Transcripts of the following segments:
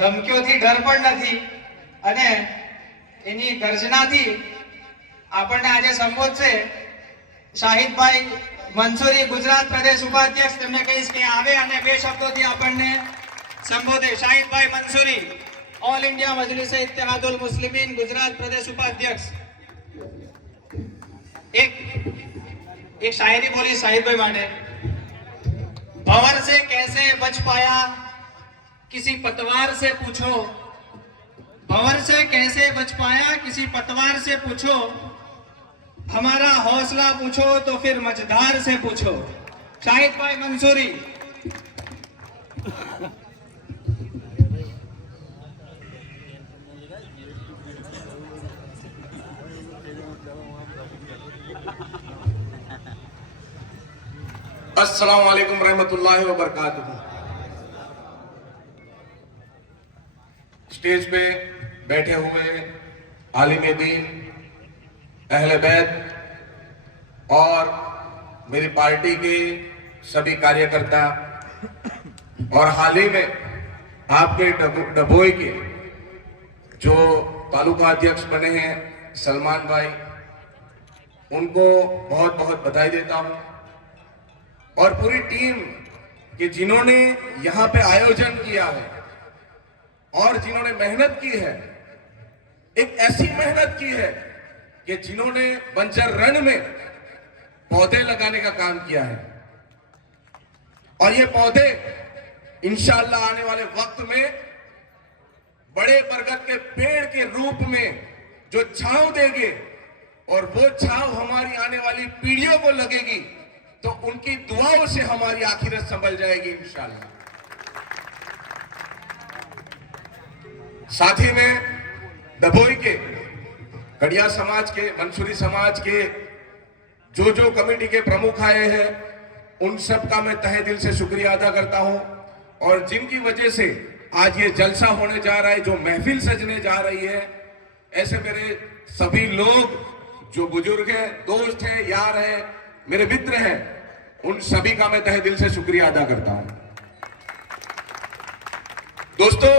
ધમકીઓથી ડર પણ નથી અને એની ગર્જનાથી આપણને આજે સંબોધશે શાહિદભાઈ મંસૂરી, ગુજરાત પ્રદેશ ઉપાધ્યક્ષ. તેમને કહીશ કે આવે અને બે શબ્દોથી આપણને સંબોધે. શાહિદભાઈ મંસૂરી, ऑल इंडिया मजलिस इत्तेहादुल मुस्लिमीन, गुजरात प्रदेश उपाध्यक्ष. एक शायरी बोली शाहिद भाई माने. भंवर से कैसे बच पाया किसी पतवार से पूछो, भंवर से कैसे बच पाया किसी पतवार से पूछो, हमारा हौसला पूछो तो फिर मझधार से पूछो. शाहिद भाई मंसूरी. अस्सलाम वालेकुम रहमतुल्लाहि व बरकातुहू. स्टेज पे बैठे हुए आलिम दीन, अहले बैत और मेरी पार्टी के सभी कार्यकर्ता और हाल ही में आपके डभोई के जो तालुका अध्यक्ष बने हैं सलमान भाई, उनको बहुत बहुत बधाई देता हूं. और पूरी टीम कि जिन्होंने यहां पे आयोजन किया है और जिन्होंने मेहनत की है, एक ऐसी मेहनत की है कि जिन्होंने बंजर रण में पौधे लगाने का काम किया है. और ये पौधे इंशाअल्लाह आने वाले वक्त में बड़े बरगद के पेड़ के रूप में जो छांव देंगे और वो छांव हमारी आने वाली पीढ़ियों को लगेगी तो उनकी दुआओं से हमारी आखिरत संभल जाएगी इंशाअल्लाह. साथ ही में डभोई के कड़िया समाज के, मंसूरी समाज के जो कमेटी के प्रमुख आए हैं, उन सब का मैं तहे दिल से शुक्रिया अदा करता हूं. और जिनकी वजह से आज ये जलसा होने जा रहा है, जो महफिल सजने जा रही है, ऐसे मेरे सभी लोग जो बुजुर्ग हैं, दोस्त हैं, यार हैं, मेरे मित्र हैं, उन सभी का मैं तहे दिल से शुक्रिया अदा करता हूं. दोस्तों,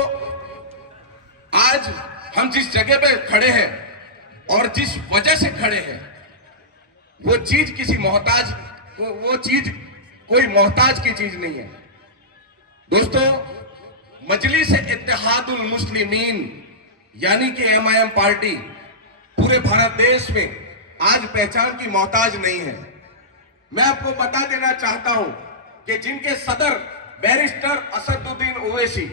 आज हम जिस जगह पे खड़े हैं और जिस वजह से खड़े हैं, वो चीज किसी मोहताज, वो चीज कोई मोहताज की चीज नहीं है. दोस्तों, मजलिस इत्तेहादुल मुस्लिमीन यानी कि एमआईएम पार्टी पूरे भारत देश में आज पहचान की मोहताज नहीं है. मैं आपको बता देना चाहता हूं कि जिनके सदर बैरिस्टर असदुद्दीन ओवैसी,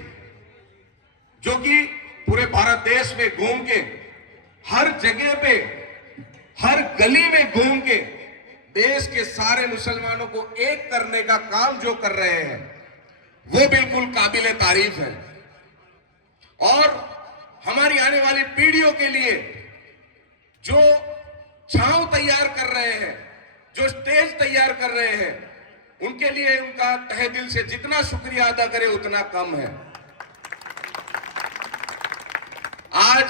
जो कि पूरे भारत देश में घूम के हर जगह पे, हर गली में घूम के देश के सारे मुसलमानों को एक करने का काम जो कर रहे हैं, वो बिल्कुल काबिले तारीफ है. और हमारी आने वाली पीढ़ियों के लिए जो छांव तैयार कर रहे हैं, जो स्टेज तैयार कर रहे हैं, उनके लिए उनका तहे दिल से जितना शुक्रिया अदा करे उतना कम है. आज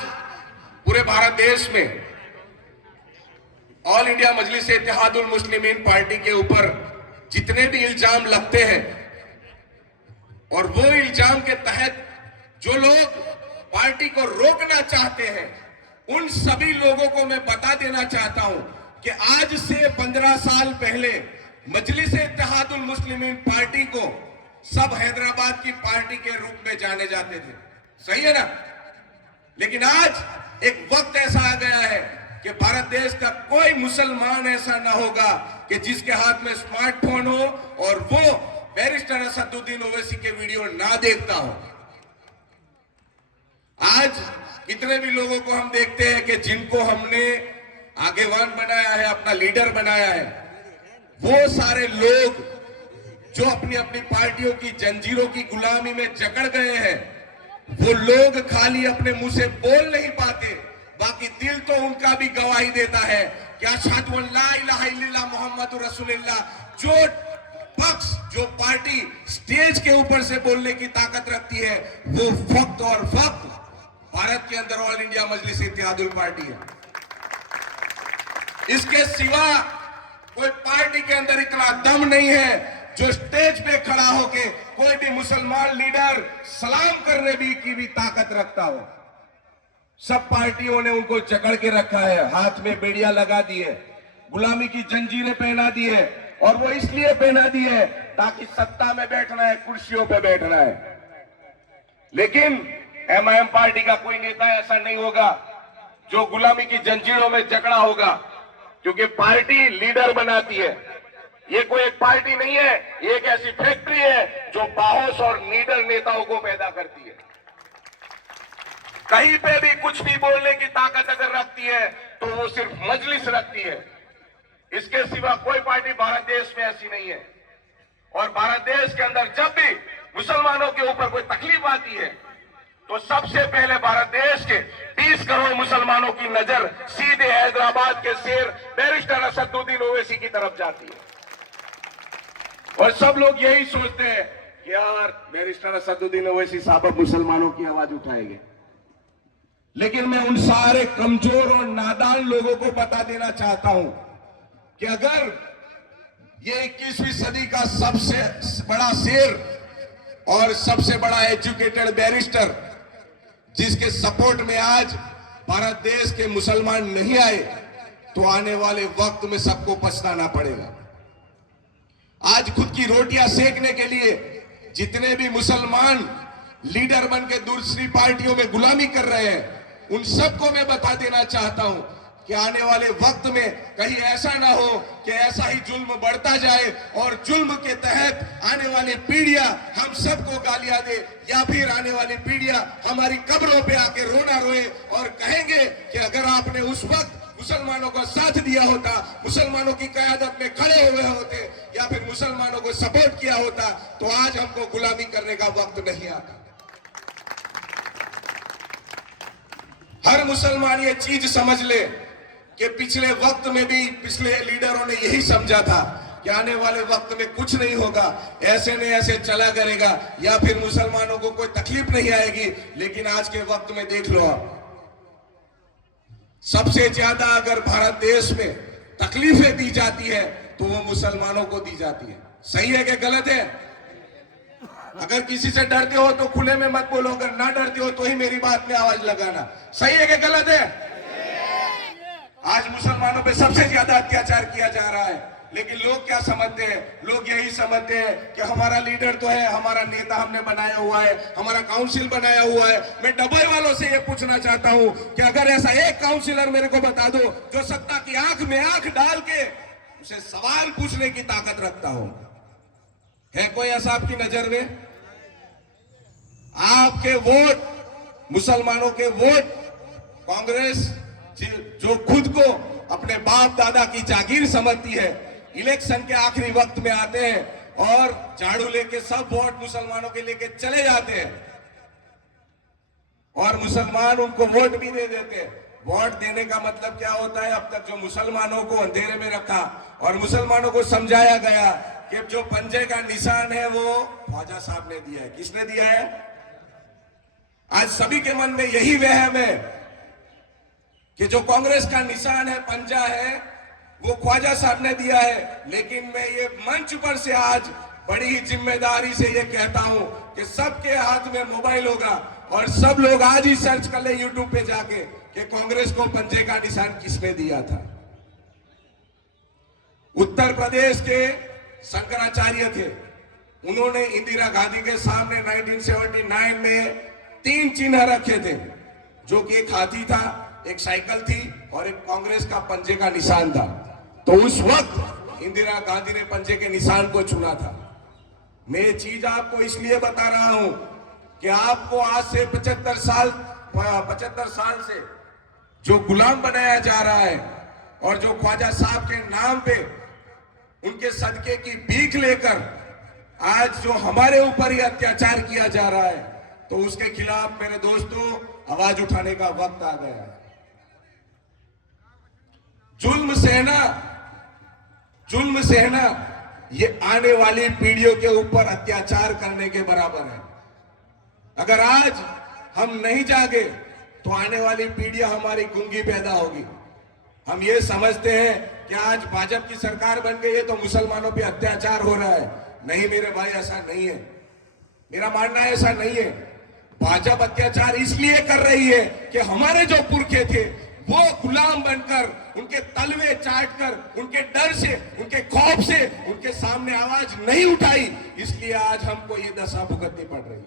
पूरे भारत देश में ऑल इंडिया मजलिस इत्तेहादुल मुस्लिमीन पार्टी के ऊपर जितने भी इल्जाम लगते हैं और वो इल्जाम के तहत जो लोग पार्टी को रोकना चाहते हैं, उन सभी लोगों को मैं बता देना चाहता हूं कि आज से 15 साल पहले मजलिस इत्तेहादुल मुस्लिमीन पार्टी को सब हैदराबाद की पार्टी के रूप में जाने जाते थे. सही है ना? लेकिन आज एक वक्त ऐसा आ गया है कि भारत देश का कोई मुसलमान ऐसा ना होगा कि जिसके हाथ में स्मार्टफोन हो और वो बैरिस्टर असदुद्दीन ओवैसी के वीडियो ना देखता हो. आज कितने भी लोगों को हम देखते हैं कि जिनको हमने आगेवान बनाया है, अपना लीडर बनाया है, वो सारे लोग जो अपनी अपनी पार्टियों की जंजीरों की गुलामी में जकड़ गए हैं, वो लोग खाली अपने मुंह से बोल नहीं पाते, बाकी दिल तो उनका भी गवाही देता है कि अशहदु अल्ला इलाहा इल्लल्लाह मुहम्मदुर रसूलुल्लाह. जो पक्ष, जो पार्टी स्टेज के ऊपर से बोलने की ताकत रखती है, वो फक्त और फक्त भारत के अंदर ऑल इंडिया मजलिस इत्तेहादुल पार्टी है. इसके सिवा कोई पार्टी के अंदर इतना दम नहीं है जो स्टेज पे खड़ा होके कोई भी मुसलमान लीडर सलाम करने की भी ताकत रखता हो, सब पार्टियों ने उनको जकड़ के रखा है, हाथ में बेड़ियां लगा दी है, गुलामी की जंजीरें पहना दी है, और वो इसलिए पहना दी है ताकि सत्ता में बैठना है, कुर्सियों पे बैठना है। लेकिन एमआईएम पार्टी का कोई नेता ऐसा नहीं होगा जो गुलामी की जंजीरों में जकड़ा होगा, क्योंकि पार्टी लीडर बनाती है। ये कोई एक पार्टी नहीं है, ये एक ऐसी फैक्ट्री है जो बाहोश और लीडर नेताओं को पैदा करती है। कहीं पे भी कुछ भी बोलने की ताकत अगर रखती है तो वो सिर्फ मजलिस रखती है, इसके सिवा कोई पार्टी भारत देश में ऐसी नहीं है। और भारत देश के अंदर जब भी मुसलमानों के ऊपर कोई तकलीफ आती है तो सबसे पहले भारत देश के 30 करोड़ मुसलमानों की नजर सीधे हैदराबाद के शेर बैरिस्टर असदुद्दीन ओवैसी की तरफ जाती है। और सब लोग यही सोचते हैं कि यार बैरिस्टर असदुद्दीन ओवैसी साहब अब मुसलमानों की आवाज उठाएंगे। लेकिन मैं उन सारे कमजोर और नादान लोगों को बता देना चाहता हूं कि अगर ये 21वीं सदी का सबसे बड़ा शेर और सबसे बड़ा एजुकेटेड बैरिस्टर, जिसके सपोर्ट में आज भारत देश के मुसलमान नहीं आए, तो आने वाले वक्त में सबको पछताना पड़ेगा। आज खुद की रोटियां सेकने के लिए जितने भी मुसलमान लीडर बन के दूसरी पार्टियों में गुलामी कर रहे हैं, उन सबको मैं बता देना चाहता हूं कि आने वाले वक्त में कहीं ऐसा ना हो कि ऐसा ही जुल्म बढ़ता जाए और जुल्म के तहत आने वाली पीढ़ियां हम सबको गालियां दे, या फिर आने वाली पीढ़ियां हमारी कब्रों पे आके रोना रोए और कहेंगे कि अगर आपने उस वक्त मुसलमानों का साथ दिया होता, मुसलमानों की क़यादत में खड़े हुए होते, या फिर मुसलमानों को सपोर्ट किया होता, तो आज हमको गुलामी करने का वक्त नहीं आता। हर मुसलमान ये चीज समझ ले कि पिछले वक्त में भी पिछले लीडरों ने यही समझा था कि आने वाले वक्त में कुछ नहीं होगा, ऐसे नहीं ऐसे चला करेगा, या फिर मुसलमानों को कोई तकलीफ नहीं आएगी। लेकिन आज के वक्त में देख लो आप, सबसे ज्यादा अगर भारत देश में तकलीफें दी जाती है तो वो मुसलमानों को दी जाती है। सही है कि गलत है? अगर किसी से डरते हो तो खुले में मत बोलो, अगर ना डरते हो तो ही मेरी बात में आवाज लगाना। सही है कि गलत है? आज मुसलमानों पे सबसे ज्यादा अत्याचार किया जा रहा है, लेकिन लोग क्या समझते हैं? लोग यही समझते हैं कि हमारा लीडर तो है, हमारा नेता हमने बनाया हुआ है, हमारा काउंसिल बनाया हुआ है। मैं डबई वालों से ये पूछना चाहता हूं कि अगर ऐसा एक काउंसिलर मेरे को बता दो जो सत्ता की आंख में आंख डाल के उसे सवाल पूछने की ताकत रखता हो, है कोई ऐसा आपकी नजर में? आपके वोट, मुसलमानों के वोट, कांग्रेस जो खुद को अपने बाप दादा की जागीर समझती है, इलेक्शन के आखिरी वक्त में आते हैं और झाड़ू लेके सब वोट मुसलमानों के लेके चले जाते हैं, और मुसलमान उनको वोट भी दे देते हैं। वोट देने का मतलब क्या होता है? अब तक जो मुसलमानों को अंधेरे में रखा और मुसलमानों को समझाया गया कि जो पंजे का निशान है वो ख्वाजा साहब ने दिया है। किसने दिया है? आज सभी के मन में यही वहम है कि जो कांग्रेस का निशान है, पंजा है, वो ख्वाजा साहब ने दिया है। लेकिन मैं ये मंच पर से आज बड़ी ही जिम्मेदारी से ये कहता हूं कि सबके हाथ में मोबाइल होगा और सब लोग आज ही सर्च कर ले यूट्यूब पे जाके कि कांग्रेस को पंजे का निशान किसने दिया था। उत्तर प्रदेश के शंकराचार्य थे, उन्होंने इंदिरा गांधी के सामने 1979 में 3 चिन्ह रखे थे, जो कि एक हाथी था, एक साइकिल थी और एक कांग्रेस का पंजे का निशान था। तो उस वक्त इंदिरा गांधी ने पंजे के निशान को चुना था। मैं ये चीज आपको इसलिए बता रहा हूं कि आपको आज से 75 साल से जो गुलाम बनाया जा रहा है और जो ख्वाजा साहब के नाम पे उनके सदके की भीख लेकर आज जो हमारे ऊपर ही अत्याचार किया जा रहा है, तो उसके खिलाफ मेरे दोस्तों आवाज उठाने का वक्त आ गया है। जुल्म सहना ये आने वाली पीढ़ियों के ऊपर अत्याचार करने के बराबर है। अगर आज हम नहीं जागे तो आने वाली पीढ़ियां हमारी गूंगी पैदा होगी। हम ये समझते हैं कि आज भाजपा की सरकार बन गई है तो मुसलमानों पे अत्याचार हो रहा है, नहीं मेरे भाई, ऐसा नहीं है। मेरा मानना है ऐसा नहीं है। भाजपा अत्याचार इसलिए कर रही है कि हमारे जो पुरखे थे वो गुलाम बनकर, उनके तलवे चाटकर, उनके डर से, उनके खौफ से उनके सामने आवाज नहीं उठाई, इसलिए आज हमको ये दशा भुगतनी पड़ रही है।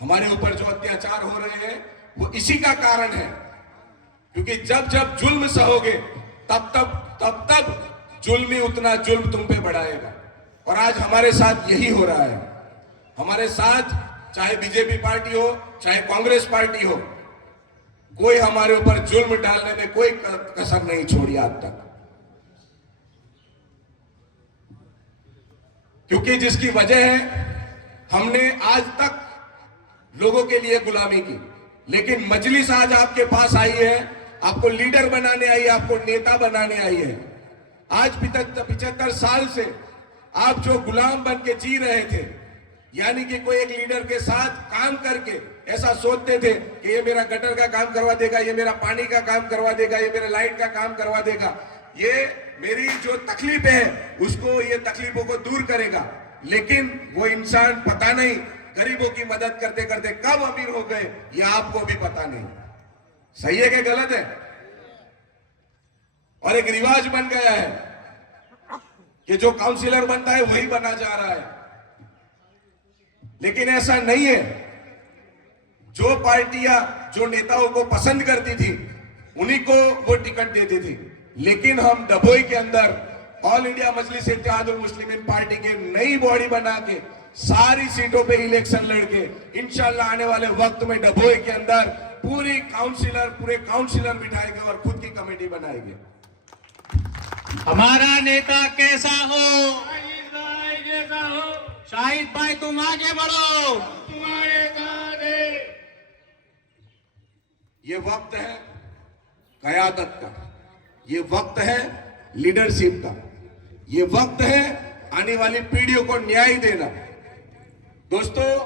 हमारे ऊपर जो अत्याचार हो रहे हैं वो इसी का कारण है, क्योंकि जब जब जुल्म सहोगे तब जुल्मी उतना जुल्म तुम पे बढ़ाएगा। और आज हमारे साथ यही हो रहा है। हमारे साथ चाहे बीजेपी पार्टी हो, चाहे कांग्रेस पार्टी हो, कोई हमारे ऊपर जुल्म डालने में कोई कसर नहीं छोड़ी आज तक। क्योंकि जिसकी वजह है, हमने आज तक लोगों के लिए गुलामी की, लेकिन मजलिस आज आपके पास आई है, आपको लीडर बनाने आई है, आपको नेता बनाने आई है। आज 75 साल से आप जो गुलाम बन के जी रहे थे, यानी कि कोई एक लीडर के साथ काम करके ऐसा सोचते थे कि ये मेरा गटर का काम करवा देगा, ये मेरा पानी का काम करवा देगा, ये मेरा लाइट का काम करवा देगा, ये मेरी जो तकलीफें हैं उसको, ये तकलीफों को दूर करेगा। लेकिन वो इंसान पता नहीं गरीबों की मदद करते करते कब अमीर हो गए, ये आपको भी पता नहीं। सही है कि गलत है? और एक रिवाज बन गया है कि जो काउंसिलर बनता है वही बना जा रहा है, लेकिन ऐसा नहीं है। जो पार्टियां जो नेताओं को पसंद करती थी उन्हीं को वो टिकट देती थी, लेकिन हम डभोई के अंदर ऑल इंडिया मजलिस इत्तेहादुल मुस्लिमीन पार्टी के नई बॉडी बना के सारी सीटों पे इलेक्शन लड़के इंशाल्लाह आने वाले वक्त में डभोई के अंदर पूरे काउंसिलर बिठाएंगे और खुद की कमेटी बनाएंगे। हमारा नेता कैसा हो? शाहिद भाई तुम आगे बढ़ो, तुम्हारे साथ है। ये वक्त है कयादत का, ये वक्त है लीडरशिप का, ये वक्त है आने वाली पीढ़ियों को न्याय देना। दोस्तों,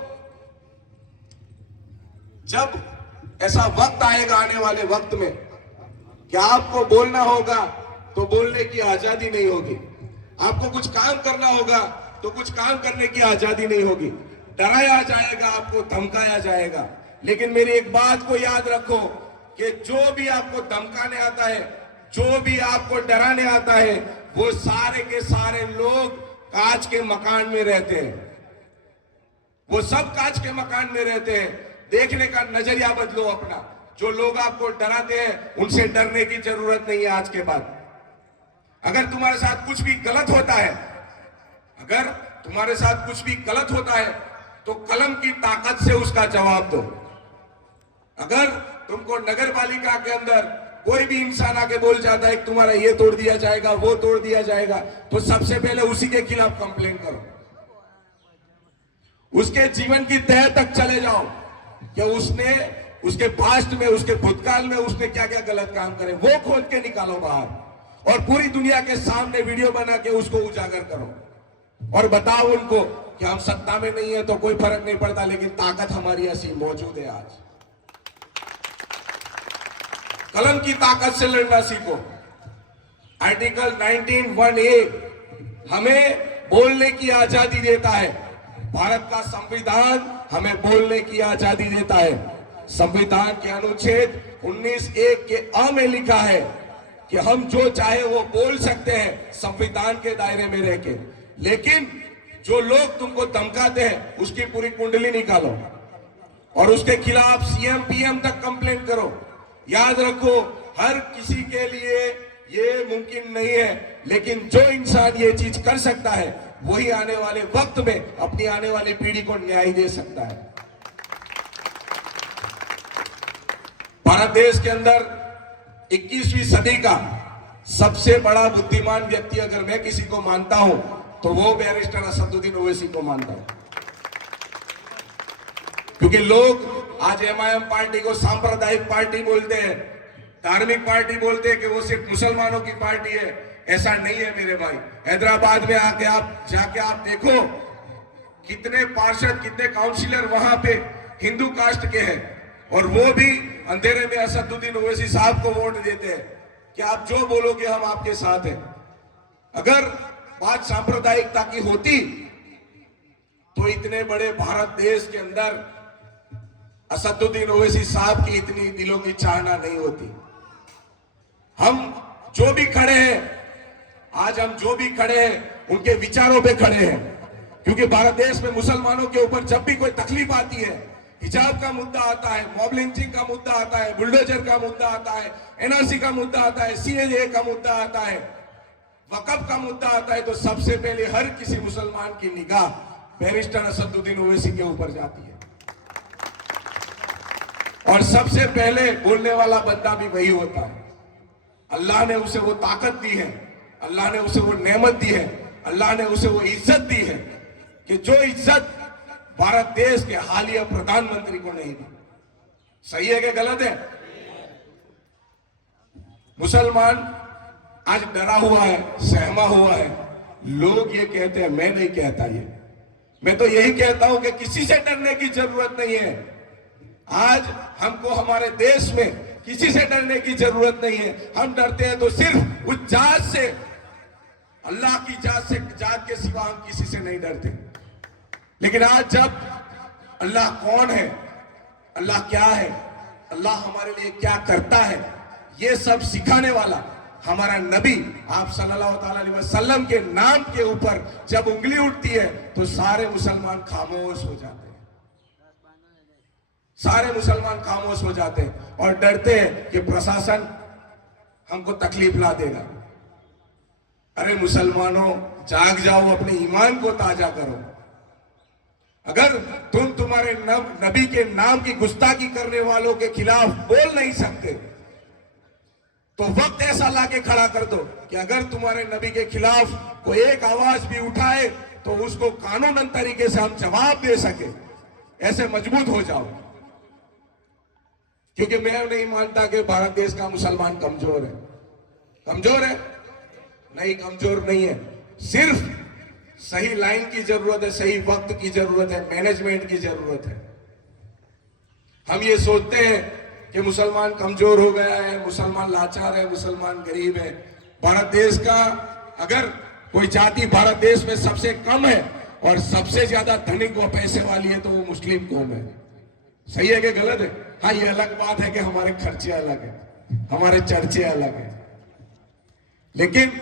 जब ऐसा वक्त आएगा आने वाले वक्त में कि आपको बोलना होगा तो बोलने की आजादी नहीं होगी, आपको कुछ काम करना होगा तो कुछ काम करने की आजादी नहीं होगी, डराया जाएगा, आपको धमकाया जाएगा। लेकिन मेरी एक बात को याद रखो कि जो भी आपको धमकाने आता है, जो भी आपको डराने आता है, वो सारे के सारे लोग कांच के मकान में रहते हैं। वो सब कांच के मकान में रहते हैं। देखने का नजरिया बदलो अपना। जो लोग आपको डराते हैं उनसे डरने की जरूरत नहीं है आज के बाद। अगर तुम्हारे साथ कुछ भी गलत होता है, अगर तुम्हारे साथ कुछ भी गलत होता है तो कलम की ताकत से उसका जवाब दो। अगर तुमको नगर पालिका के अंदर कोई भी इंसान आके बोल जाता है कि तुम्हारा ये तोड़ दिया जाएगा, वो तोड़ दिया जाएगा, तो सबसे पहले उसी के खिलाफ कंप्लेन करो। उसके जीवन की तह तक चले जाओ कि उसने, उसके पास्ट में, उसके भूतकाल में उसने क्या क्या गलत काम करे, वो खोद के निकालो बाहर और पूरी दुनिया के सामने वीडियो बना के उसको उजागर करो और बताओ उनको कि हम सत्ता में नहीं है तो कोई फर्क नहीं पड़ता, लेकिन ताकत हमारी ऐसी मौजूद है। आज कलम की ताकत से लड़ना सीखो। आर्टिकल 19(1)(a) हमें बोलने की आजादी देता है। भारत का संविधान हमें बोलने की आजादी देता है। संविधान के अनुच्छेद 19(1) के अ में लिखा है कि हम जो चाहे वो बोल सकते हैं संविधान के दायरे में रह के। लेकिन जो लोग तुमको धमकाते हैं उसकी पूरी कुंडली निकालो और उसके खिलाफ सीएम पीएम तक कंप्लेंट करो। याद रखो, हर किसी के लिए ये मुमकिन नहीं है, लेकिन जो इंसान ये चीज कर सकता है वही आने वाले वक्त में अपनी आने वाली पीढ़ी को न्याय दे सकता है। भारत देश के अंदर 21वीं सदी का सबसे बड़ा बुद्धिमान व्यक्ति अगर मैं किसी को मानता हूं तो वो बैरिस्टर असदुद्दीन ओवैसी को मानता हूं। क्योंकि लोग आज एमआईएम पार्टी को सांप्रदायिक पार्टी बोलते हैं, धार्मिक पार्टी बोलते हैं कि वो सिर्फ मुसलमानों की पार्टी है। ऐसा नहीं है मेरे भाई। हैदराबाद में आके आप जाके आप देखो कितने पार्षद, कितने काउंसिलर वहां पे हिंदू कास्ट के हैं और वो भी अंधेरे में असदुद्दीन ओवैसी साहब को वोट देते हैं कि आप जो बोलोगे हम आपके साथ हैं। अगर बात सांप्रदायिकता की होती तो इतने बड़े भारत देश के अंदर असदुद्दीन ओवैसी साहब की इतनी दिलों की चाहना नहीं होती। हम जो भी खड़े हैं, आज हम जो भी खड़े हैं उनके विचारों पे खड़े हैं, क्योंकि भारत देश में मुसलमानों के ऊपर जब भी कोई तकलीफ आती है, हिजाब का मुद्दा आता है, मॉब लिंचिंग का मुद्दा आता है, बुलडोजर का मुद्दा आता है, एनआरसी का मुद्दा आता है, सीएए का मुद्दा आता है, वक़्फ़ का मुद्दा आता है, तो सबसे पहले हर किसी मुसलमान की निगाह बैरिस्टर असदुद्दीन ओवैसी के ऊपर जाती है और सबसे पहले बोलने वाला बंदा भी वही होता है। अल्लाह ने उसे वो ताकत दी है, अल्लाह ने उसे वो नेमत दी है, अल्लाह ने उसे वो इज्जत दी है कि जो इज्जत भारत देश के हालिया प्रधानमंत्री को नहीं दी। सही है कि गलत है? मुसलमान आज डरा हुआ है, सहमा हुआ है। लोग ये कहते हैं, मैं नहीं कहता ये, मैं तो यही कहता हूं कि किसी से डरने की जरूरत नहीं है। आज हमको हमारे देश में किसी से डरने की जरूरत नहीं है। हम डरते हैं तो सिर्फ उस जात से, अल्लाह की जात के सिवा हम किसी से नहीं डरते। लेकिन आज जब अल्लाह कौन है, अल्लाह क्या है, अल्लाह हमारे लिए क्या करता है, ये सब सिखाने वाला हमारा नबी आप सल्लल्लाहु अलैहि वसल्लम के नाम के ऊपर जब उंगली उठती है तो सारे मुसलमान खामोश हो जाते हैं, सारे मुसलमान खामोश हो जाते हैं और डरते हैं कि प्रशासन हमको तकलीफ ला देगा। अरे मुसलमानों, जाग जाओ, अपने ईमान को ताजा करो। अगर तुम तुम्हारे नबी के नाम की गुस्ताखी करने वालों के खिलाफ बोल नहीं सकते तो वक्त ऐसा लाके खड़ा कर दो कि अगर तुम्हारे नबी के खिलाफ कोई एक आवाज भी उठाए तो उसको कानूनन तरीके से हम जवाब दे सके, ऐसे मजबूत हो जाओ। क्योंकि मैं नहीं मानता कि भारत देश का मुसलमान कमजोर है। कमजोर है? नहीं, कमजोर नहीं है। सिर्फ सही लाइन की जरूरत है, सही वक्त की जरूरत है, मैनेजमेंट की जरूरत है। हम ये सोचते हैं कि मुसलमान कमजोर हो गया है, मुसलमान लाचार है, मुसलमान गरीब है। भारत देश का अगर कोई जाति भारत देश में सबसे कम है और सबसे ज्यादा धनिक व पैसे वाली है तो वो मुस्लिम कौम है। सही है कि गलत है? हाँ, ये अलग बात है कि हमारे खर्चे अलग है, हमारे चर्चे अलग है। लेकिन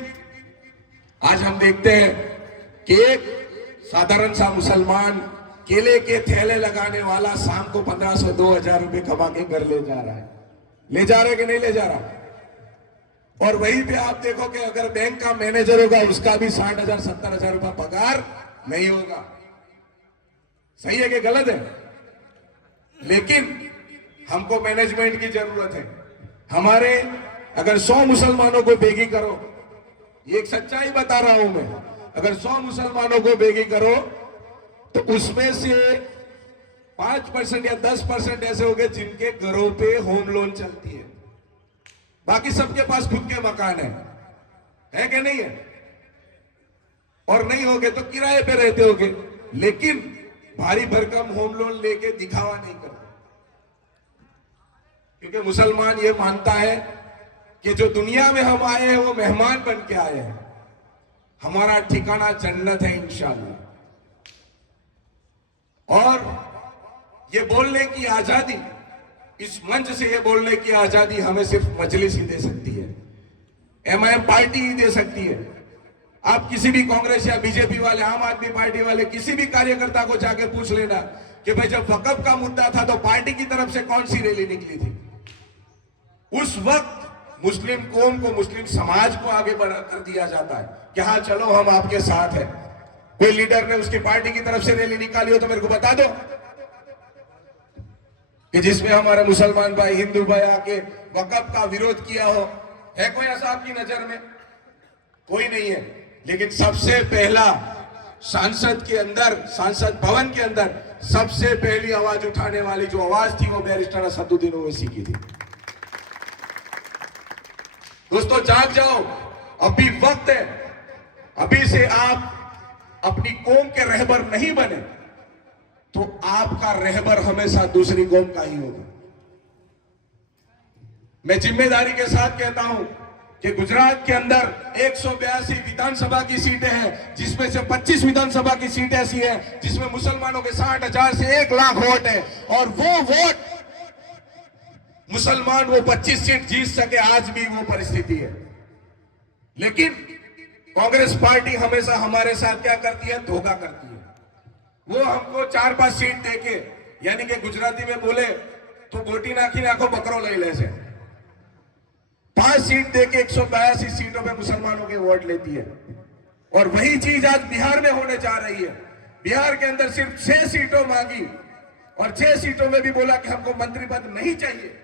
आज हम देखते हैं कि एक साधारण सा मुसलमान केले के थैले लगाने वाला शाम को 1500 2000 रुपए कमा के घर ले जा रहा है। ले जा रहा है कि नहीं ले जा रहा? और वहीं पे आप देखो कि अगर बैंक का मैनेजर होगा उसका भी 60,000 70,000 रुपया पगार नहीं होगा। सही है कि गलत है? लेकिन हमको मैनेजमेंट की जरूरत है। हमारे अगर 100 मुसलमानों को बेगी करो, ये एक सच्चाई बता रहा हूं मैं, अगर 100 मुसलमानों को बेगी करो तो उसमें से 5% या 10% ऐसे हो गए जिनके घरों पे होम लोन चलती है, बाकी सबके पास खुद के मकान है कि नहीं है? और नहीं होगे तो किराए पे रहते होगे, लेकिन भारी भरकम होम लोन लेके दिखावा नहीं करते, क्योंकि मुसलमान ये मानता है कि जो दुनिया में हम आए हैं वो मेहमान बन के आए हैं, हमारा ठिकाना जन्नत है इंशाअल्लाह। और ये बोलने की आजादी, इस मंच से ये बोलने की आजादी हमें सिर्फ मजलिस ही दे सकती है, एमआईएम पार्टी ही दे सकती है। आप किसी भी कांग्रेस या बीजेपी वाले, आम आदमी पार्टी वाले, किसी भी कार्यकर्ता को जाके पूछ लेना कि भाई जब वक़्फ़ का मुद्दा था तो पार्टी की तरफ से कौन सी रैली निकली थी। उस वक्त मुस्लिम कौम को, मुस्लिम समाज को आगे बढ़ा कर दिया जाता है कि हाँ चलो हम आपके साथ हैं। कोई लीडर ने उसकी पार्टी की तरफ से रैली निकाली हो तो मेरे को बता दो कि जिसमें हमारे मुसलमान भाई, हिंदू भाई आके वक़्फ़ का विरोध किया हो। है कोई ऐसा आपकी नजर में? कोई नहीं है। लेकिन सबसे पहला सांसद के अंदर, सांसद भवन के अंदर सबसे पहली आवाज उठाने वाली जो आवाज थी वो बैरिस्टर असदुद्दीन ओवैसी की थी। दोस्तों जाग जाओ, अभी वक्त है। अभी से आप अपनी कौम के रहबर नहीं बने तो आपका रहबर हमेशा दूसरी कौम का ही होगा। मैं जिम्मेदारी के साथ कहता हूं कि गुजरात के अंदर 182 विधानसभा की सीटें हैं, जिसमें से 25 विधानसभा की सीटें ऐसी हैं जिसमें मुसलमानों के 60,000 से 1 लाख वोट है, और वो वोट मुसलमान वो 25 सीट जीत सके, आज भी वो परिस्थिति है। लेकिन कांग्रेस पार्टी हमेशा हमारे साथ क्या करती है, धोखा करती है। वो हमको 4-5 सीट देके, यानी कि गुजराती में बोले तो बोटी नाखी नाखो बकरो ले ले से 5 सीट देके 182 सीटों पे मुसलमानों के वोट लेती है। और वही चीज आज बिहार में होने जा रही है। बिहार के अंदर सिर्फ 6 सीटों मांगी और 6 सीटों में भी बोला कि हमको मंत्री पद नहीं चाहिए,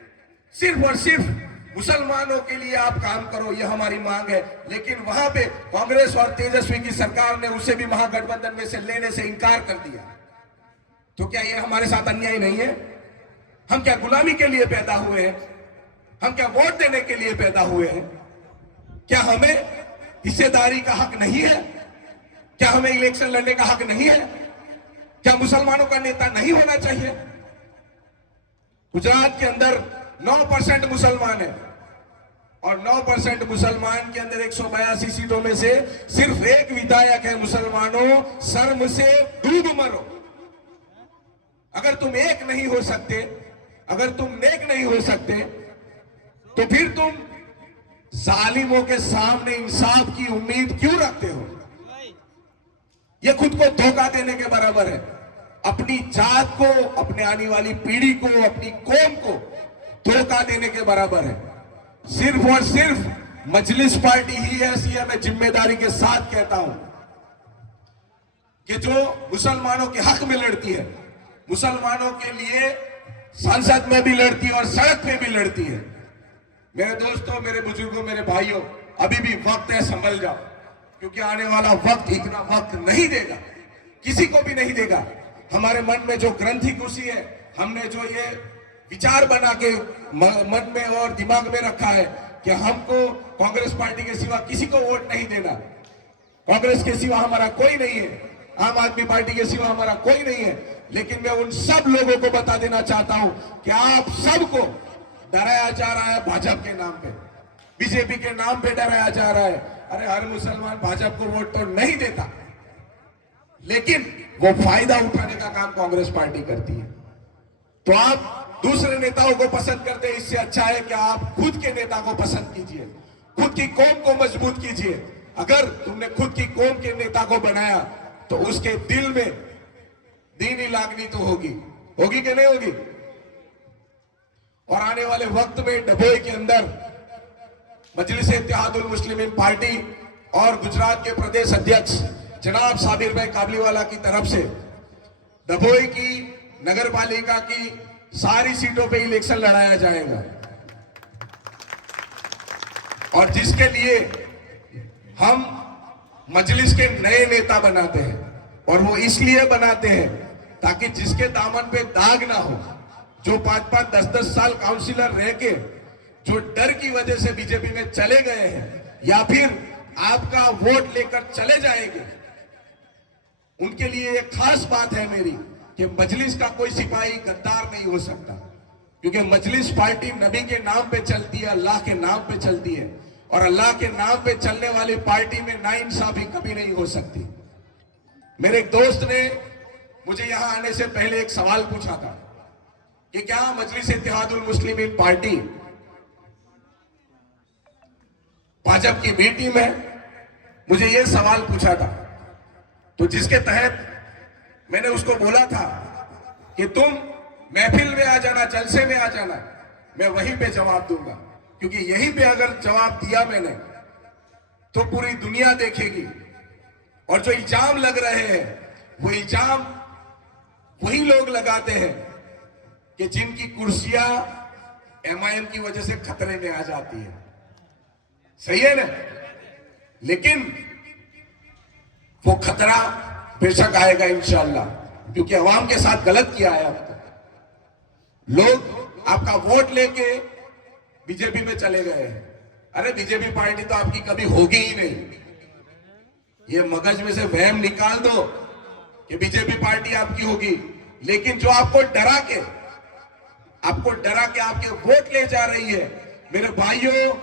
सिर्फ और सिर्फ मुसलमानों के लिए आप काम करो, ये हमारी मांग है। लेकिन वहां पे कांग्रेस और तेजस्वी की सरकार ने उसे भी महागठबंधन में से लेने से इनकार कर दिया। तो क्या ये हमारे साथ अन्याय नहीं है? हम क्या गुलामी के लिए पैदा हुए हैं? हम क्या वोट देने के लिए पैदा हुए हैं? क्या हमें हिस्सेदारी का हक नहीं है? क्या हमें इलेक्शन लड़ने का हक नहीं है? क्या मुसलमानों का नेता नहीं होना चाहिए? गुजरात के अंदर 9% मुसलमान है और 9% मुसलमान के अंदर 182 सीटों में से सिर्फ एक विधायक है। मुसलमानों, शर्म से डूब मरो। अगर तुम एक नहीं हो सकते, अगर तुम नेक नहीं हो सकते, तो फिर तुम जालिमों के सामने इंसाफ की उम्मीद क्यों रखते हो? यह खुद को धोखा देने के बराबर है। अपनी जात को, अपने आने वाली पीढ़ी को, अपनी कौम को धोखा देने के बराबर है। सिर्फ और सिर्फ मजलिस पार्टी ही ऐसी है, मैं जिम्मेदारी के साथ कहता हूं, कि जो मुसलमानों के हक में लड़ती है, मुसलमानों के लिए संसद में भी लड़ती है और सड़क पे भी लड़ती है। मेरे दोस्तों, मेरे बुजुर्गों, मेरे भाइयों, अभी भी वक्त है, संभल जाओ, क्योंकि आने वाला वक्त इतना वक्त नहीं देगा, किसी को भी नहीं देगा। हमारे मन में जो ग्रंथि घुसी है, हमने जो ये विचार बना के मन में और दिमाग में रखा है कि हमको कांग्रेस पार्टी के सिवा किसी को वोट नहीं देना, कांग्रेस के सिवा हमारा कोई नहीं है, आम आदमी पार्टी के सिवा हमारा कोई नहीं है। लेकिन मैं उन सब लोगों को बता देना चाहता हूं कि आप सबको डराया जा रहा है भाजपा के नाम पे, बीजेपी के नाम पे डराया जा रहा है। अरे हर मुसलमान भाजपा को वोट तो नहीं देता, लेकिन वो फायदा उठाने का काम कांग्रेस पार्टी करती है। तो आप दूसरे नेताओं को पसंद करते हैं, इससे अच्छा है कि आप खुद के नेता को पसंद कीजिए, खुद की कौम को मजबूत कीजिए। अगर तुमने खुद की कौम के नेता को बनाया तो उसके दिल में दीनी लागनी तो होगी, होगी कि नहीं होगी? और आने वाले वक्त में डभोई के अंदर मजलिस इत्तेहादुल मुस्लिमीन पार्टी और गुजरात के प्रदेश अध्यक्ष जनाब साबिर भाई काबलीवाला की तरफ से डभोई की नगर पालिका की सारी सीटों पे इलेक्शन लड़ाया जाएगा, और जिसके लिए हम मजलिस के नए नेता बनाते हैं। और वो इसलिए बनाते हैं ताकि जिसके दामन पे दाग ना हो, जो 5-5, 10-10 साल काउंसिलर रह के जो डर की वजह से बीजेपी में चले गए हैं या फिर आपका वोट लेकर चले जाएंगे, उनके लिए एक खास बात है मेरी कि मजलिस का कोई सिपाही गद्दार नहीं हो सकता, क्योंकि मजलिस पार्टी नबी के नाम पे चलती है, अल्लाह के नाम पे चलती है, और अल्लाह के नाम पे चलने वाली पार्टी में नाइंसाफी कभी नहीं हो सकती। मेरे एक दोस्त ने मुझे यहां आने से पहले एक सवाल पूछा था कि क्या मजलिस इत्तेहादुल मुस्लिमीन पार्टी भाजपा की बी टीम है? मुझे यह सवाल पूछा था, तो जिसके तहत मैंने उसको बोला था कि तुम महफिल में आ जाना, जलसे में आ जाना, मैं वहीं पे जवाब दूंगा, क्योंकि यहीं पे अगर जवाब दिया मैंने तो पूरी दुनिया देखेगी। और जो इल्जाम लग रहे हैं वो इल्जाम वही लोग लगाते हैं कि जिनकी कुर्सियां एमआईएम की वजह से खतरे में आ जाती है। सही है ना? लेकिन वो खतरा बेशक आएगा इंशाअल्लाह, क्योंकि अवाम के साथ गलत किया है। अब तक लोग आपका वोट लेके बीजेपी में चले गए हैं। अरे बीजेपी पार्टी तो आपकी कभी होगी ही नहीं। ये मगज में से वहम निकाल दो कि बीजेपी पार्टी आपकी होगी, लेकिन जो आपको डरा के आपके वोट ले जा रही है, मेरे भाइयों,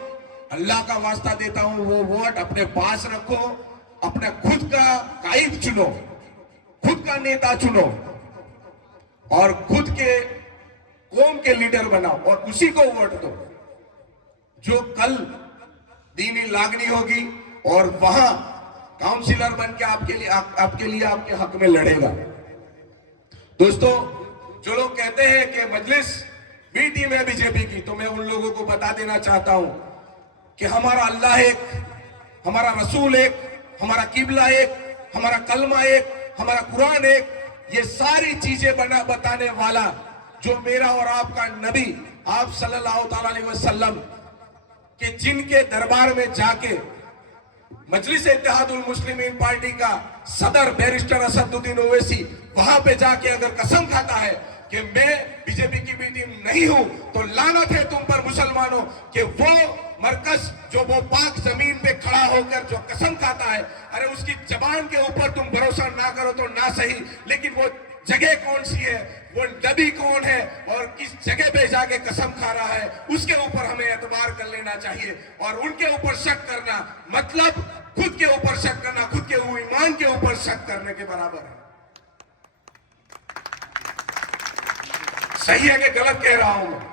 अल्लाह का वास्ता देता हूं, वो वोट अपने पास रखो, अपना खुद का कायद चुनो, खुद का नेता चुनो और खुद के कौम के लीडर बनाओ और उसी को वोट दो जो कल दीनी लागनी होगी और वहां काउंसिलर बन के आपके लिए आपके हक में लड़ेगा। दोस्तों, जो लोग कहते हैं कि मजलिस बी टीम है बीजेपी की, तो मैं उन लोगों को बता देना चाहता हूं कि हमारा अल्लाह एक, हमारा रसूल एक, हमारा किबला एक, हमारा कलमा एक, हमारा कुरान एक, ये सारी चीजें बताने वाला जो मेरा और आपका नबी आप सल्लल्लाहु अलैहि वसल्लम के जिनके दरबार में जाके मजलिस इत्तेहादुल मुस्लिमीन पार्टी का सदर बैरिस्टर असदुद्दीन ओवैसी वहां पे जाके अगर कसम खाता है कि मैं बीजेपी की भी टीम नहीं हूं, तो लानत है तुम पर मुसलमानों कि वो मरकज जो वो पाक जमीन पे खड़ा होकर जो कसम खाता है, अरे उसकी जबान के ऊपर तुम भरोसा ना करो तो ना सही, लेकिन वो जगह कौन सी है, वो नबी कौन है और किस जगह पे जाके कसम खा रहा है, उसके ऊपर हमें एतबार कर लेना चाहिए। और उनके ऊपर शक करना मतलब खुद के ऊपर शक करना, खुद के ईमान के ऊपर शक करने के बराबर है। सही है कि गलत कह रहा हूं मैं?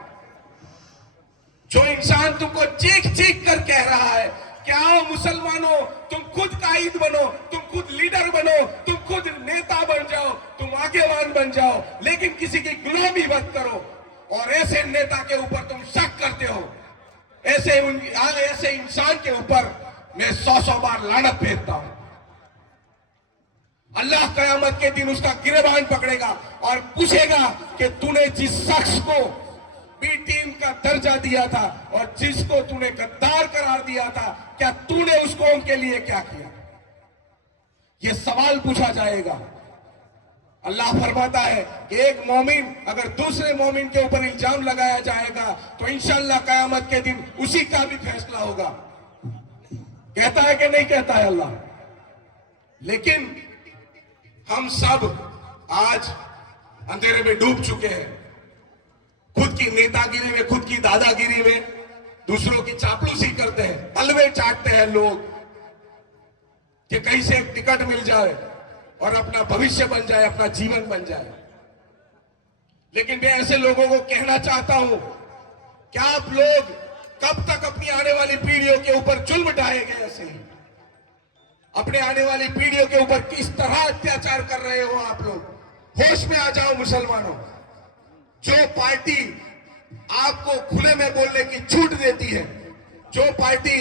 जो इंसान तुमको चीख चीख कर कह रहा है क्या मुसलमानों तुम खुद कायद बनो, तुम खुद लीडर बनो, तुम खुद नेता बन जाओ, तुम आगेवान बन जाओ, लेकिन किसी की गुलामी मत करो, और ऐसे नेता के ऊपर तुम शक करते हो, ऐसे इंसान के ऊपर मैं 100 बार लानत भेजता हूं। अल्लाह कयामत के दिन उसका गिरबान पकड़ेगा और पूछेगा कि तूने जिस शख्स को बी टीम का दर्जा दिया था और जिसको तूने गद्दार करार दिया था, क्या तूने उस कौम के लिए क्या किया? यह सवाल पूछा जाएगा। अल्लाह फरमाता है कि एक मोमिन अगर दूसरे मोमिन के ऊपर इल्जाम लगाया जाएगा तो इंशाअल्लाह कयामत के दिन उसी का भी फैसला होगा। कहता है कि नहीं कहता है अल्लाह? लेकिन हम सब आज अंधेरे में डूब चुके हैं, खुद की नेतागिरी में, खुद की दादागिरी में, दूसरों की चापलूसी करते हैं, हलवे चाटते हैं लोग कि कहीं से एक टिकट मिल जाए और अपना भविष्य बन जाए, अपना जीवन बन जाए। लेकिन मैं ऐसे लोगों को कहना चाहता हूं, क्या आप लोग कब तक अपनी आने वाली पीढ़ियों के ऊपर जुल्म ढाएंगे? ऐसे ही अपने आने वाली पीढ़ियों के ऊपर किस तरह अत्याचार कर रहे हो आप लोग? होश में आ जाओ मुसलमानों। जो पार्टी आपको खुले में बोलने की छूट देती है, जो पार्टी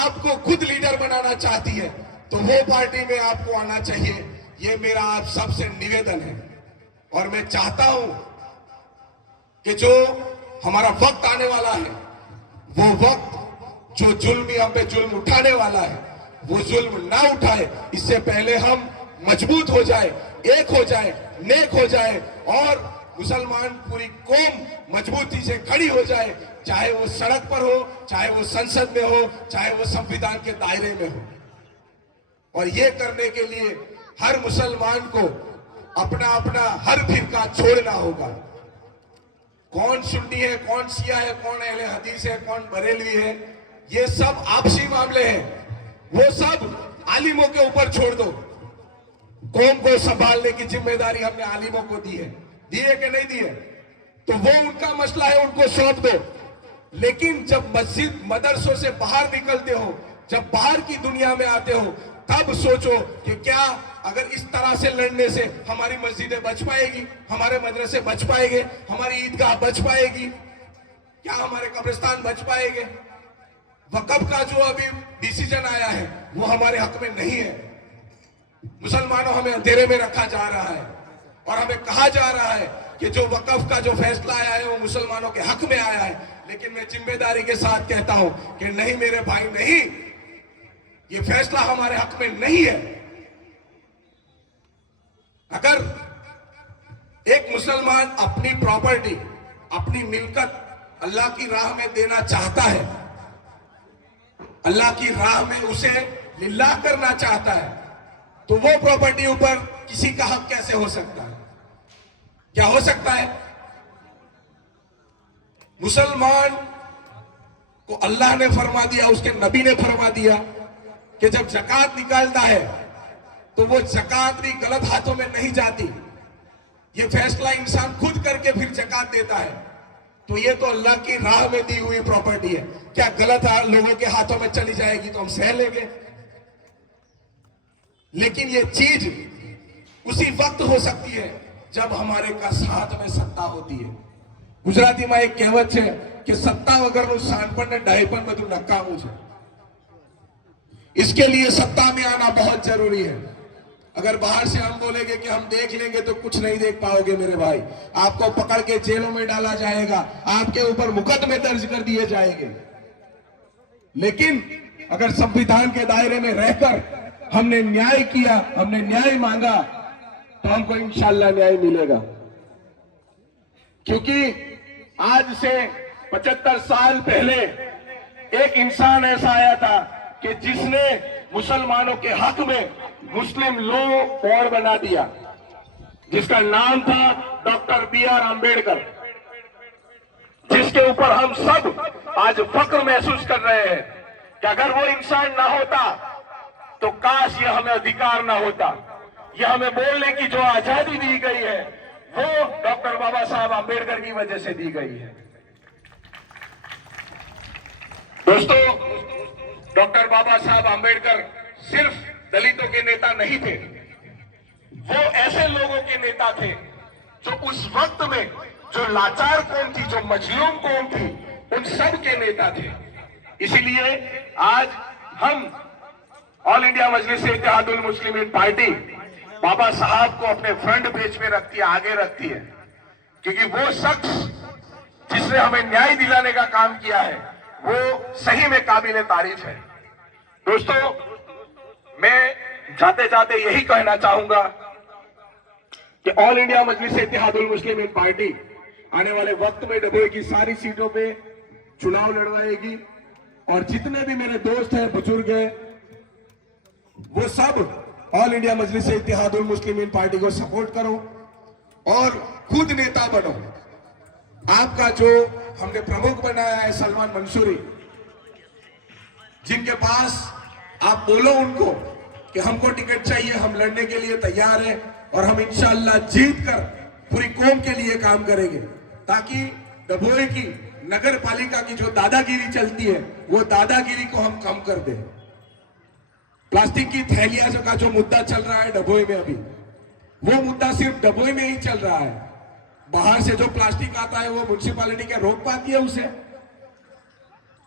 आपको खुद लीडर बनाना चाहती है, तो वो पार्टी में आपको आना चाहिए। ये मेरा आप सबसे निवेदन है। और मैं चाहता हूं कि जो हमारा वक्त आने वाला है, वो वक्त जो जुल्मी हम पे जुल्म उठाने वाला है, वो जुल्म ना उठाए, इससे पहले हम मजबूत हो जाए, एक हो जाए, नेक हो जाए और मुसलमान पूरी कौम मजबूती से खड़ी हो जाए, चाहे वो सड़क पर हो, चाहे वो संसद में हो, चाहे वो संविधान के दायरे में हो। और ये करने के लिए हर मुसलमान को अपना अपना हर फिरका छोड़ना होगा। कौन सुन्नी है, कौन शिया है, कौन अहले हदीस है, कौन बरेलवी है, ये सब आपसी मामले हैं। वो सब आलिमों के ऊपर छोड़ दो। कौम को संभालने की जिम्मेदारी हमने आलिमों को दी है कि नहीं दी है? तो वो उनका मसला है, उनको सौंप दो। लेकिन जब मस्जिद मदरसों से बाहर निकलते हो, जब बाहर की दुनिया में आते हो, तब सोचो कि क्या अगर इस तरह से लड़ने से हमारी मस्जिदें बच पाएगी, हमारे मदरसे बच पाएंगे, हमारी ईदगाह बच पाएगी, क्या हमारे कब्रिस्तान बच पाएंगे? वक़्फ़ का जो अभी डिसीजन आया है वो हमारे हक में नहीं है। मुसलमानों, हमें अंधेरे में रखा जा रहा है और हमें कहा जा रहा है कि जो वक़्फ़ का जो फैसला आया है वो मुसलमानों के हक में आया है। लेकिन मैं जिम्मेदारी के साथ कहता हूं कि नहीं मेरे भाई, नहीं, ये फैसला हमारे हक में नहीं है। अगर एक मुसलमान अपनी प्रॉपर्टी, अपनी मिल्कत अल्लाह की राह में देना चाहता है, अल्लाह की राह में उसे लिल्लाह करना चाहता है, तो वो प्रॉपर्टी ऊपर किसी का हक कैसे हो सकता है? क्या हो सकता है? मुसलमान को अल्लाह ने फरमा दिया, उसके नबी ने फरमा दिया कि जब ज़कात निकालता है तो वो ज़कात भी गलत हाथों में नहीं जाती। ये फैसला इंसान खुद करके फिर ज़कात देता है। तो ये तो अल्लाह की राह में दी हुई प्रॉपर्टी है। क्या गलत लोगों के हाथों में चली जाएगी तो हम सह लेंगे? लेकिन ये चीज उसी वक्त हो सकती है जब हमारे का साथ में सत्ता होती है। गुजराती में एक कहेवत है कि सत्ता वगरનું શાનપણ ને ડાયપણ બધું નકામું છે। इसके लिए सत्ता में आना बहुत जरूरी है। अगर बाहर से हम बोलेंगे कि हम देख लेंगे तो कुछ नहीं देख पाओगे मेरे भाई। आपको पकड़ के जेलों में डाला जाएगा, आपके ऊपर मुकदमे दर्ज कर दिए जाएंगे। लेकिन अगर संविधान के दायरे में रहकर हमने न्याय किया, हमने न्याय मांगा, तो हमको इंशाल्लाह न्याय मिलेगा। क्योंकि आज से 75 साल पहले एक इंसान ऐसा आया था कि जिसने मुसलमानों के हक में मुस्लिम लॉ कोड बना दिया, जिसका नाम था डॉक्टर B.R. आम्बेडकर, जिसके ऊपर हम सब आज फख्र महसूस कर रहे हैं कि अगर वो इंसान ना होता तो काश ये हमें अधिकार ना होता। ये हमें बोलने की जो आजादी दी गई है वो डॉक्टर बाबा साहब आम्बेडकर की वजह से दी गई है। दोस्तों, डॉक्टर बाबा साहब आम्बेडकर सिर्फ दलितों के नेता नहीं थे, वो ऐसे लोगों के नेता थे जो उस वक्त में जो लाचार कौम थी, जो मजलूम कौम थी, उन सब के नेता थे। इसीलिए आज हम ऑल इंडिया मजलिस इत्तेहादुल मुस्लिमीन पार्टी बाबा साहब को अपने फ्रंट पेज पे रखती है, आगे रखती है, क्योंकि वो शख्स जिसने हमें न्याय दिलाने का काम किया है वो सही में काबिल तारीफ है। दोस्तों, मैं जाते जाते यही कहना चाहूंगा कि ऑल इंडिया मजलिस इत्तेहादुल मुस्लिमीन पार्टी आने वाले वक्त में डभोई की सारी सीटों पे चुनाव लड़वाएगी और जितने भी मेरे दोस्त हैं, बुजुर्ग हैं, वो सब ऑल इंडिया मजलिस इत्तेहादुल मुस्लिमीन पार्टी को सपोर्ट करो और खुद नेता बनो। आपका जो हमने प्रमुख बनाया है सलमान मंसूरी, जिनके पास आप बोलो उनको कि हमको टिकट चाहिए, हम लड़ने के लिए तैयार हैं और हम इंशाअल्लाह जीत कर पूरी कौम के लिए काम करेंगे, ताकि डभोई की नगर पालिका की जो दादागिरी चलती है वो दादागिरी को हम कम कर दें। प्लास्टिक की थैलियां का जो मुद्दा चल रहा है डभोई में अभी, वो मुद्दा सिर्फ डभोई में ही चल रहा है। बाहर से जो प्लास्टिक आता है वो म्युनिसिपैलिटी क्या रोक पाती है उसे?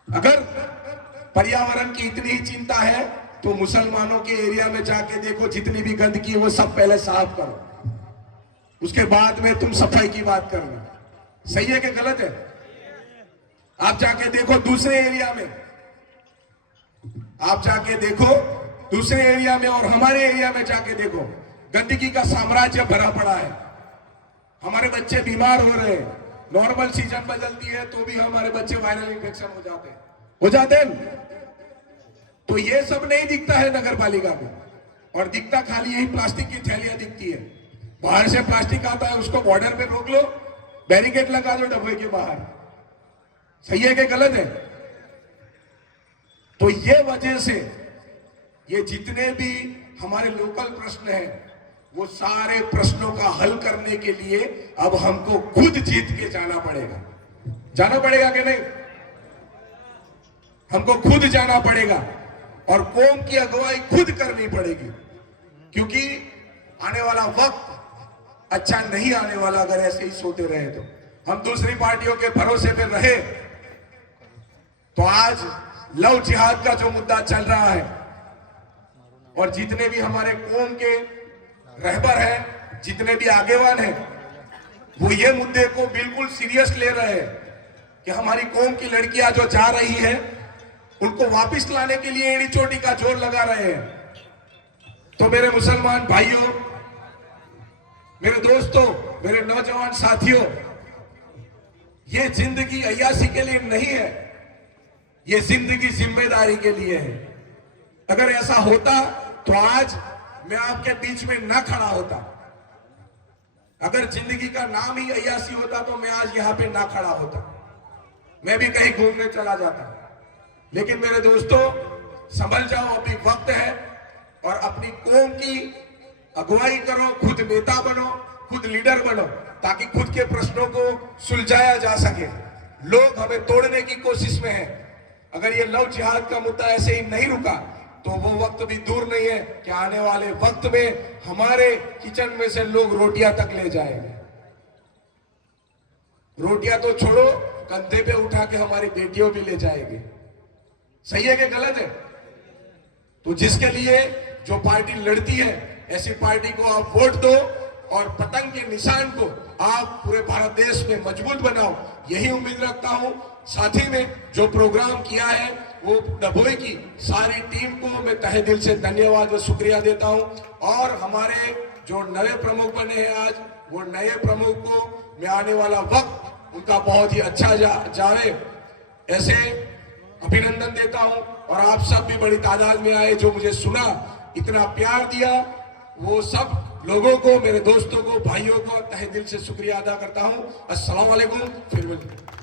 अगर पर्यावरण की इतनी ही चिंता है तो मुसलमानों के एरिया में जाके देखो, जितनी भी गंदगी है वो सब पहले साफ करो, उसके बाद में तुम सफाई की बात करना। सही है कि गलत है? आप जाके देखो दूसरे एरिया में, आप जाके देखो दूसरे एरिया में और हमारे एरिया में जाके देखो, गंदगी का साम्राज्य भरा पड़ा है। हमारे बच्चे बीमार हो रहे हैं, नॉर्मल सीजन बदलती है तो भी हमारे बच्चे वायरल इंफेक्शन हो जाते हैं। तो ये सब नहीं दिखता है नगर पालिका को, और दिखता खाली यही प्लास्टिक की थैलियां दिखती है। बाहर से प्लास्टिक आता है, उसको बॉर्डर पे रोक लो, बैरिकेड लगा दो डब्बे के बाहर। सही है कि गलत है? तो ये वजह से ये जितने भी हमारे लोकल प्रश्न हैं वो सारे प्रश्नों का हल करने के लिए अब हमको खुद जीत के जाना पड़ेगा। जाना पड़ेगा कि नहीं? हमको खुद जाना पड़ेगा और कौम की अगुवाई खुद करनी पड़ेगी, क्योंकि आने वाला वक्त अच्छा नहीं आने वाला अगर ऐसे ही सोते रहे तो। हम दूसरी पार्टियों के भरोसे पे रहे तो आज लव जिहाद का जो मुद्दा चल रहा है और जितने भी हमारे कौम के रहबर हैं, जितने भी आगेवान हैं, वो ये मुद्दे को बिल्कुल सीरियस ले रहे हैं कि हमारी कौम की लड़कियां जो जा रही है उनको वापस लाने के लिए एड़ी चोटी का जोर लगा रहे हैं। तो मेरे मुसलमान भाइयों, मेरे दोस्तों, मेरे नौजवान साथियों, ये जिंदगी अय्यासी के लिए नहीं है, ये जिंदगी जिम्मेदारी के लिए है। अगर ऐसा होता तो आज मैं आपके बीच में ना खड़ा होता। अगर जिंदगी का नाम ही अय्यासी होता तो मैं आज यहां पे ना खड़ा होता, मैं भी कहीं घूमने चला जाता। लेकिन मेरे दोस्तों, संभल जाओ, अभी वक्त है, और अपनी कौम की अगुवाई करो, खुद नेता बनो, खुद लीडर बनो, ताकि खुद के प्रश्नों को सुलझाया जा सके। लोग हमें तोड़ने की कोशिश में हैं। अगर ये लव जिहाद का मुद्दा ऐसे ही नहीं रुका तो वो वक्त भी दूर नहीं है कि आने वाले वक्त में हमारे किचन में से लोग रोटियां तक ले जाएंगे। रोटियां तो छोड़ो, कंधे पे उठा के हमारी बेटियों भी ले जाएंगे। सही है कि गलत है? तो जिसके लिए जो पार्टी लड़ती है, ऐसी पार्टी को आप वोट दो और पतंग के निशान को आप पूरे भारत देश में मजबूत बनाओ, यही उम्मीद रखता हूं। साथ ही में जो प्रोग्राम किया है वो डभोई की सारी टीम को मैं तहे दिल से धन्यवाद व शुक्रिया देता हूं। और हमारे जो नए प्रमुख बने हैं आज, वो नए प्रमुख को मैं आने वाला वक्त उनका बहुत ही अच्छा जावे ऐसे अभिनंदन देता हूं। और आप सब भी बड़ी तादाद में आए, जो मुझे सुना, इतना प्यार दिया, वो सब लोगों को, मेरे दोस्तों को, भाइयों को तहे दिल से शुक्रिया अदा करता हूं। अस्सलाम वालेकुम। फिर मिलते हैं।